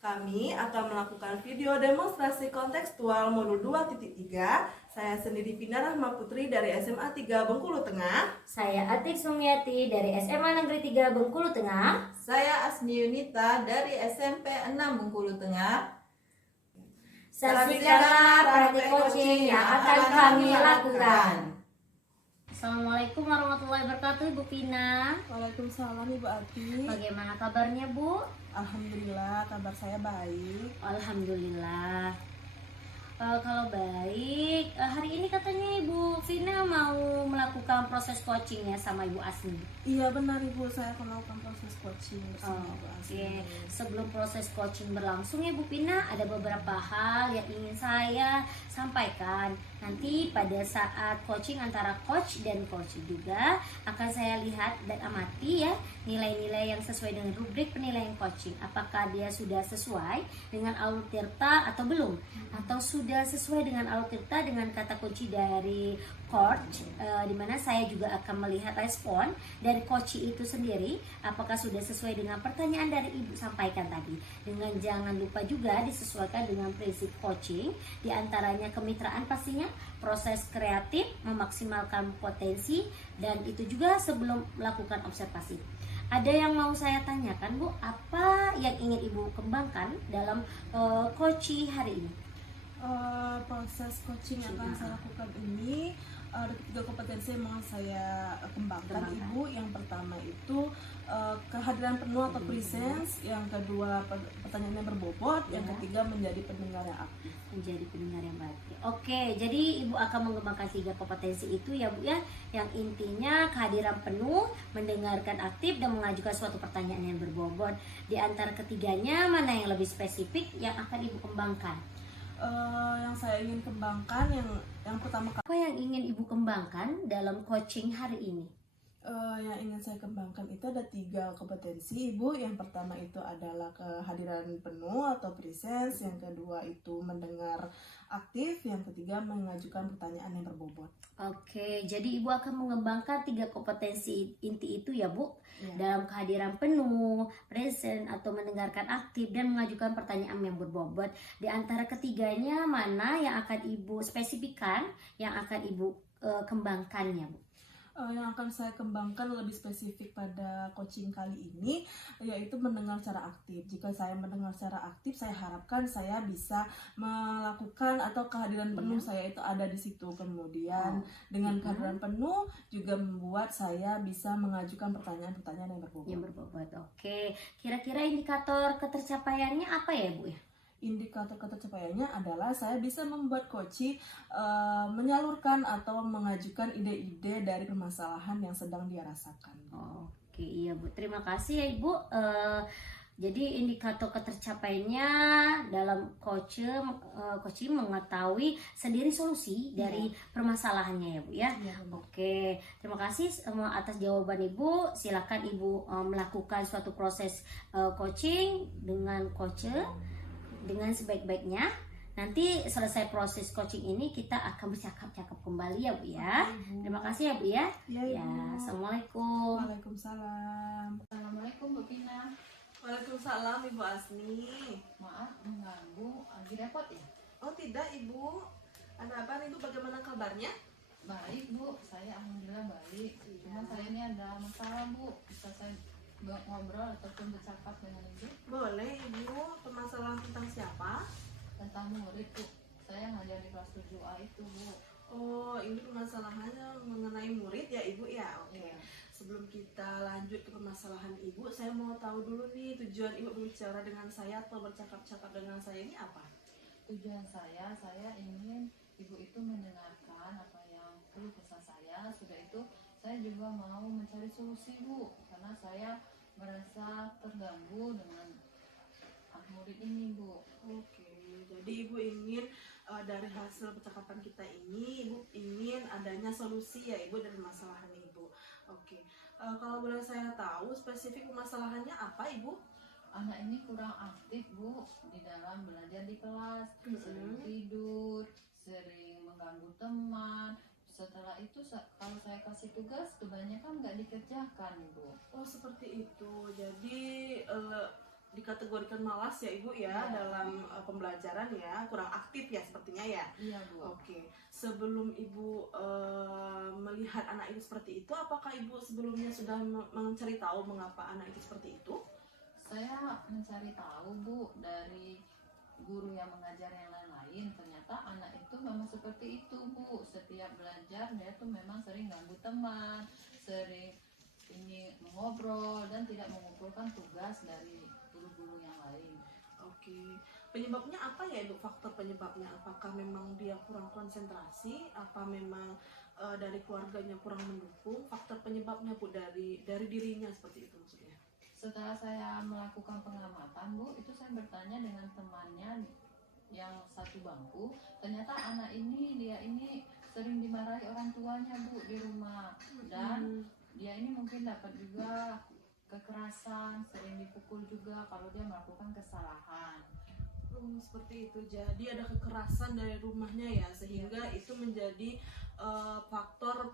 Kami akan melakukan video demonstrasi kontekstual modul 2.3. Saya sendiri Vina Rahma Putri dari SMA 3 Bengkulu Tengah. Saya Atik Sumiati dari SMA Negeri 3 Bengkulu Tengah. Saya Asni Yunita dari SMP 6 Bengkulu Tengah. Saksikanlah praktik coaching yang akan kami lakukan. Assalamualaikum warahmatullahi wabarakatuh, Ibu Vina. Waalaikumsalam Ibu Ati. Bagaimana kabarnya, Bu? Alhamdulillah, kabar saya baik. Alhamdulillah. Kalau baik, hari ini katanya Ibu Vina mau melakukan proses coachingnya sama Ibu Asni. Iya benar Ibu, saya akan melakukan proses coaching bersama Ibu Asni. Sebelum proses coaching berlangsung ya Bu Vina, ada beberapa hal yang ingin saya sampaikan. Nanti pada saat coaching antara coach dan coach juga akan saya lihat dan amati ya nilai-nilai yang sesuai dengan rubrik penilaian coaching. Apakah dia sudah sesuai dengan alur tirta atau belum? Atau sudah sesuai dengan alur tirta dengan kata kunci dari coach, dimana saya juga akan melihat respon dari coach itu sendiri, apakah sudah sesuai dengan pertanyaan dari Ibu sampaikan tadi. Dengan jangan lupa juga disesuaikan dengan prinsip coaching, diantaranya kemitraan pastinya, proses kreatif, memaksimalkan potensi, dan itu juga sebelum melakukan observasi. Ada yang mau saya tanyakan Bu, apa yang ingin Ibu kembangkan dalam coaching hari ini? Proses coaching yang akan saya lakukan ini ada 3 kompetensi yang mau saya kembangkan Ibu. Yang pertama itu kehadiran penuh atau presence, yang kedua pertanyaan yang berbobot, yang ketiga menjadi pendengar yang aktif. Menjadi pendengar yang baik. Oke, jadi Ibu akan mengembangkan 3 kompetensi itu ya Bu ya, yang intinya kehadiran penuh, mendengarkan aktif, dan mengajukan suatu pertanyaan yang berbobot. Di antara ketiganya mana yang lebih spesifik yang akan Ibu kembangkan? Yang saya ingin kembangkan yang pertama Apa yang ingin Ibu kembangkan dalam coaching hari ini? yang ingin saya kembangkan itu ada 3 kompetensi Ibu. Yang pertama itu adalah kehadiran penuh atau presence, yang kedua itu mendengar aktif, yang ketiga mengajukan pertanyaan yang berbobot. Oke, jadi Ibu akan mengembangkan 3 kompetensi inti itu ya Bu, dalam kehadiran penuh, present atau mendengarkan aktif, dan mengajukan pertanyaan yang berbobot. Di antara ketiganya mana yang akan Ibu spesifikkan, yang akan Ibu kembangkannya Bu? Yang akan saya kembangkan lebih spesifik pada coaching kali ini yaitu mendengar secara aktif. Jika saya mendengar secara aktif, saya harapkan saya bisa melakukan atau kehadiran penuh saya itu ada di situ. Kemudian dengan kehadiran penuh juga membuat saya bisa mengajukan pertanyaan-pertanyaan yang berbobot. Yang berbobot. Oke, kira-kira indikator ketercapaiannya apa ya Bu ya? Indikator ketercapaiannya adalah saya bisa membuat coaching menyalurkan atau mengajukan ide-ide dari permasalahan yang sedang dia rasakan. Oke, iya Bu. Terima kasih ya Ibu. Jadi indikator ketercapaiannya dalam coaching mengetahui sendiri solusi dari permasalahannya ya Bu ya. Oke, terima kasih atas jawaban Ibu. Silakan Ibu melakukan suatu proses coaching dengan coach dengan sebaik-baiknya. Nanti selesai proses coaching ini kita akan bercakap-cakap kembali ya Bu ya. Terima kasih ya Bu ya. Ya, Assalamualaikum. Waalaikumsalam. Assalamualaikum Bu Vina. Waalaikumsalam Ibu Asni. Maaf mengganggu, lagi repot ya? Oh tidak Ibu, ada apa Ibu, bagaimana kabarnya? Baik Bu, saya alhamdulillah baik. Cuma saya ini ada masalah Bu, bisa saya ngobrol ataupun bercakap dengan Ibu? Boleh Ibu, permasalahan tentang siapa? Tentang murid Bu, saya ngajar di kelas 7A itu Bu. Oh, ini permasalahannya mengenai murid ya Ibu ya? Oke. Sebelum kita lanjut ke permasalahan Ibu, saya mau tahu dulu nih tujuan Ibu berbicara dengan saya atau bercakap-cakap dengan saya ini apa? Tujuan saya ingin Ibu itu mendengarkan apa yang keluh kesah saya. Sudah itu saya juga mau mencari solusi Bu, karena saya merasa terganggu dengan murid ini Bu. Oke, jadi Ibu ingin dari hasil percakapan kita ini, Ibu ingin adanya solusi ya Ibu dari masalahan Ibu. Oke, kalau boleh saya tahu spesifik permasalahannya apa Ibu? Anak ini kurang aktif Bu di dalam belajar di kelas, sering tidur, sering mengganggu teman. Setelah itu kalau saya kasih tugas kebanyakan nggak dikerjakan Bu. Oh seperti itu, jadi dikategorikan malas ya Ibu ya, Iya. dalam pembelajaran ya, kurang aktif ya sepertinya ya. Iya Bu. Oke, sebelum Ibu melihat anak itu seperti itu, apakah Ibu sebelumnya sudah mencari tahu mengapa anak itu seperti itu? Saya mencari tahu Bu dari guru yang mengajar yang lain-lain, ternyata anak itu memang seperti itu Bu. Setiap belajar dia tuh memang sering ganggu teman, sering ini mengobrol dan tidak mengumpulkan tugas dari guru-guru yang lain. Oke, penyebabnya apa ya Ibu? Faktor penyebabnya apakah memang dia kurang konsentrasi, apa memang dari keluarganya kurang mendukung? Faktor penyebabnya Bu dari dirinya seperti itu maksudnya. Setelah saya melakukan pengamatan Bu, itu saya bertanya dengan temannya yang satu bangku, ternyata anak ini dia ini sering dimarahi orang tuanya Bu di rumah, dan dia ini mungkin dapat juga kekerasan, sering dipukul juga kalau dia melakukan kesalahan. Seperti itu. Jadi ada kekerasan dari rumahnya ya, sehingga itu menjadi faktor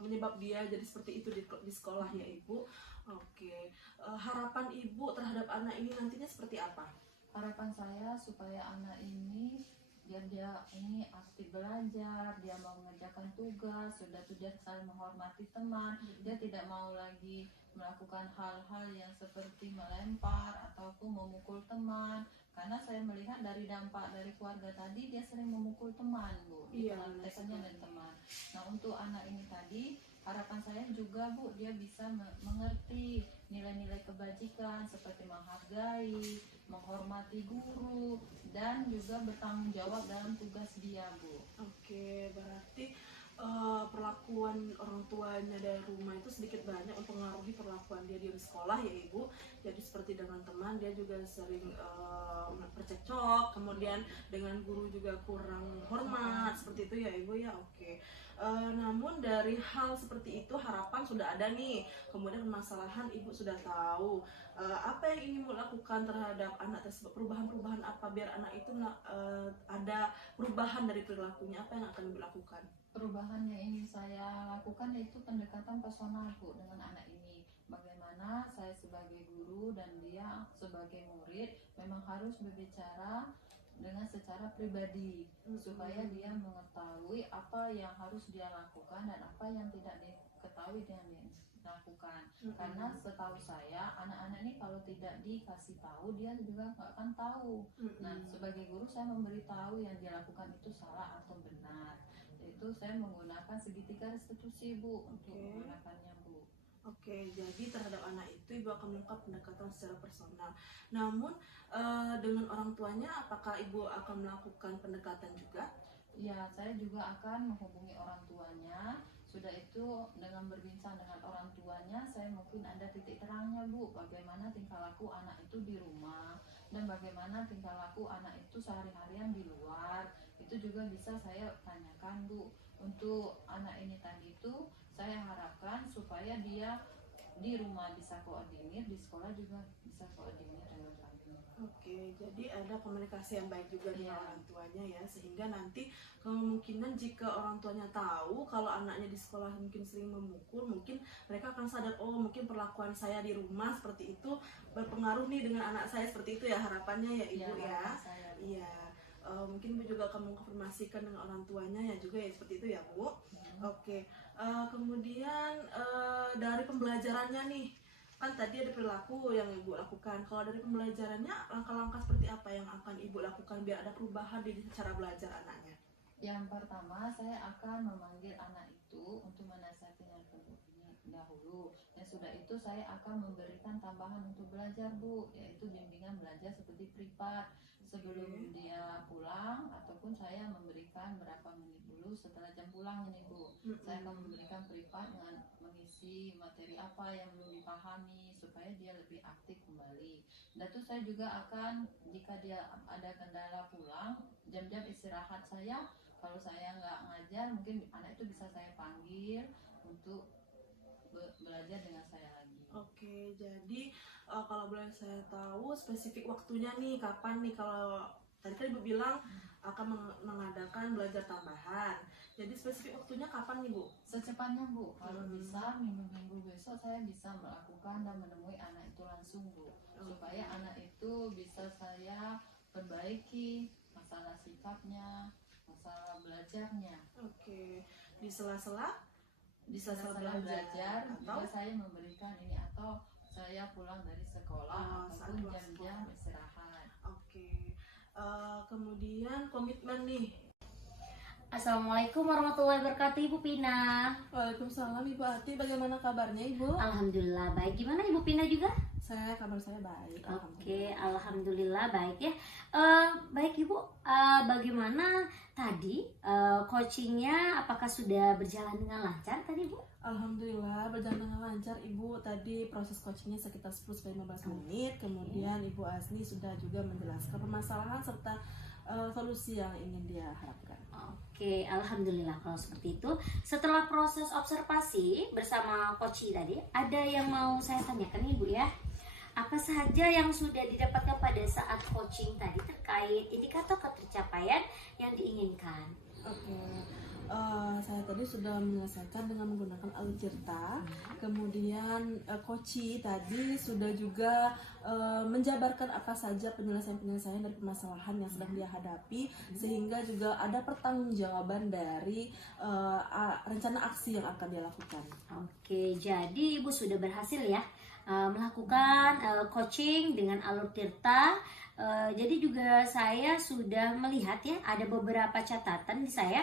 penyebab dia jadi seperti itu di sekolah ya Ibu. Oke, harapan Ibu terhadap anak ini nantinya seperti apa? Harapan saya supaya anak ini biar dia ini aktif belajar, dia mau mengerjakan tugas, sudah saling menghormati teman, dia tidak mau lagi melakukan hal-hal yang seperti melempar ataupun memukul teman, karena saya melihat dari dampak dari keluarga tadi dia sering memukul teman Bu, Iya, tekannya dan teman. Nah untuk anak ini tadi harapan saya juga Bu, dia bisa mengerti nilai-nilai kebajikan seperti menghargai, menghormati guru, dan juga bertanggung jawab dalam tugas dia Bu. Oke, berarti perlakuan orang tuanya dari rumah itu sedikit banyak mempengaruhi perlakuan dia di sekolah ya Ibu. Jadi seperti dengan teman dia juga sering bercekcok, kemudian dengan guru juga kurang hormat seperti itu ya Ibu ya. Oke. Namun dari hal seperti itu harapan sudah ada nih, kemudian permasalahan Ibu sudah tahu. Apa yang ingin Ibu lakukan terhadap anak tersebut? Perubahan-perubahan apa biar anak itu ada perubahan dari perilakunya? Apa yang akan Ibu lakukan? Perubahan yang ingin saya lakukan yaitu pendekatan personal Bu dengan anak ini. Bagaimana saya sebagai guru dan dia sebagai murid memang harus berbicara dengan secara pribadi supaya dia mengetahui apa yang harus dia lakukan dan apa yang tidak diketahui dan dia lakukan. Karena setahu saya anak-anak ini kalau tidak dikasih tahu dia juga nggak akan tahu. Nah sebagai guru saya memberitahu yang dia lakukan itu salah atau benar. Itu saya menggunakan segitiga restitusi Bu untuk menggunakannya Bu. Oke, jadi terhadap anak itu Ibu akan melakukan pendekatan secara personal. Namun dengan orang tuanya apakah Ibu akan melakukan pendekatan juga? Ya, saya juga akan menghubungi orang tuanya. Sudah itu dengan berbincang dengan orang tuanya, saya mungkin ada titik terangnya Bu, bagaimana tingkah laku anak itu di rumah dan bagaimana tingkah laku anak itu sehari-harian di luar. Itu juga bisa saya tanyakan Bu. Untuk anak ini tadi itu saya harapkan supaya dia di rumah bisa koordinir, di sekolah juga bisa koordinir dengan kami. Oke, jadi ada komunikasi yang baik juga dengan Iya. orang tuanya ya, sehingga nanti kemungkinan jika orang tuanya tahu kalau anaknya di sekolah mungkin sering memukul, mungkin mereka akan sadar, oh mungkin perlakuan saya di rumah seperti itu berpengaruh nih dengan anak saya seperti itu ya, harapannya ya Ibu Iya, ya. harapan saya, Bu. Iya. Mungkin Ibu juga akan mengkonfirmasikan dengan orang tuanya ya juga ya seperti itu ya Bu. Oke, kemudian dari pembelajarannya nih, kan tadi ada perilaku yang Ibu lakukan. Kalau dari pembelajarannya, langkah-langkah seperti apa yang akan Ibu lakukan biar ada perubahan di cara belajar anaknya? Yang pertama, saya akan memanggil anak itu untuk menasihatinya dahulu. Dan sudah itu saya akan memberikan tambahan untuk belajar Bu, yaitu bimbingan belajar seperti privat. Sebelum dia pulang ataupun saya memberikan berapa menit dulu setelah jam pulang ini Bu. Saya akan memberikan privat dengan mengisi materi apa yang belum dipahami supaya dia lebih aktif kembali. Dan itu saya juga akan, jika dia ada kendala pulang, jam-jam istirahat saya, kalau saya nggak ngajar mungkin anak itu bisa saya panggil untuk belajar dengan saya lagi. Oke, jadi kalau boleh saya tahu spesifik waktunya nih, kapan nih kalau Tadi kan Ibu bilang akan mengadakan belajar tambahan. Jadi spesifik waktunya kapan nih Bu? Secepatnya Bu, kalau bisa minggu besok saya bisa melakukan dan menemui anak itu langsung Bu, supaya anak itu bisa saya perbaiki masalah sikapnya, masalah belajarnya. Oke, di sela-sela Di sela-sela belajar atau juga saya memberikan ini, atau saya pulang dari sekolah saat ataupun pulang jam-jam sekolah. istirahat. Oke. Kemudian komitmen nih. Assalamualaikum warahmatullahi wabarakatuh, Ibu Pina. Waalaikumsalam Ibu Ati, bagaimana kabarnya Ibu? Alhamdulillah baik. Gimana Ibu Pina juga? Kabar saya baik. Oke, alhamdulillah baik ya. Baik Ibu, bagaimana tadi coachingnya? Apakah sudah berjalan dengan lancar tadi Bu? Alhamdulillah berjalan dengan lancar Ibu. Tadi proses coachingnya sekitar 10-15 menit. Kemudian Ibu Asni sudah juga menjelaskan permasalahan serta solusi yang ingin dia harapkan. Oke, alhamdulillah kalau seperti itu. Setelah proses observasi bersama coach tadi, ada yang mau saya tanyakan Ibu ya. Apa saja yang sudah didapatkan pada saat coaching tadi terkait indikator ketercapaian yang diinginkan? Oke, saya tadi sudah menyelesaikan dengan menggunakan alutsista. Kemudian coach tadi sudah juga menjabarkan apa saja penyelesaian-penyelesaian dari permasalahan yang sedang dia hadapi, sehingga juga ada pertanggungjawaban dari rencana aksi yang akan dia lakukan. Oke, jadi Ibu sudah berhasil ya melakukan coaching dengan alur tirta. Jadi juga saya sudah melihat ya ada beberapa catatan di saya,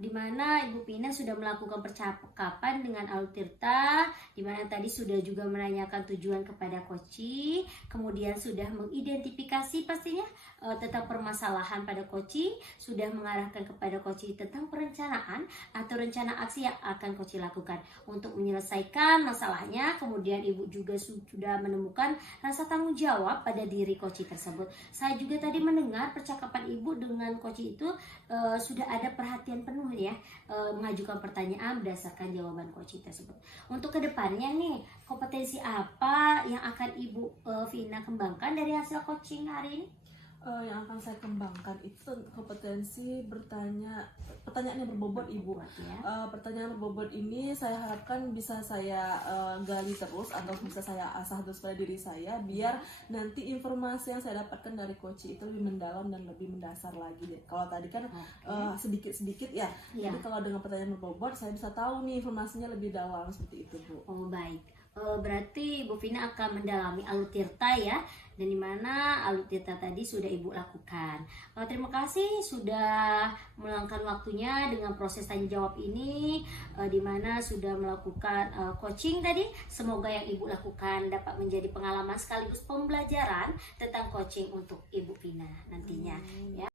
di mana Ibu Pina sudah melakukan percakapan dengan alur tirta, di mana tadi sudah juga menanyakan tujuan kepada coach, kemudian sudah mengidentifikasi pastinya tentang permasalahan pada coach, sudah mengarahkan kepada coach tentang perencanaan atau rencana aksi yang akan coach lakukan untuk menyelesaikan masalahnya. Kemudian Ibu juga sudah menemukan rasa tanggung jawab pada diri coach tersebut. Saya juga tadi mendengar percakapan Ibu dengan coach itu sudah ada perhatian penuh ya, mengajukan pertanyaan berdasarkan jawaban coach tersebut. Untuk kedepannya nih, kompetensi apa yang akan Ibu Vina kembangkan dari hasil coaching hari ini? Yang akan saya kembangkan itu kompetensi pertanyaan yang berbobot Ibu. Pertanyaan berbobot ini saya harapkan bisa saya gali terus atau bisa saya asah terus pada diri saya, biar nanti informasi yang saya dapatkan dari coach itu lebih mendalam dan lebih mendasar lagi. Kalau tadi kan sedikit-sedikit ya. Jadi kalau dengan pertanyaan berbobot saya bisa tahu nih informasinya lebih dalam seperti itu Bu. Oh baik. Berarti Ibu Vina akan mendalami alur tirta ya, dan dimana alur tirta tadi sudah Ibu lakukan. Terima kasih sudah meluangkan waktunya dengan proses tanya jawab ini, dimana sudah melakukan coaching tadi. Semoga yang Ibu lakukan dapat menjadi pengalaman sekaligus pembelajaran tentang coaching untuk Ibu Vina nantinya. Ya.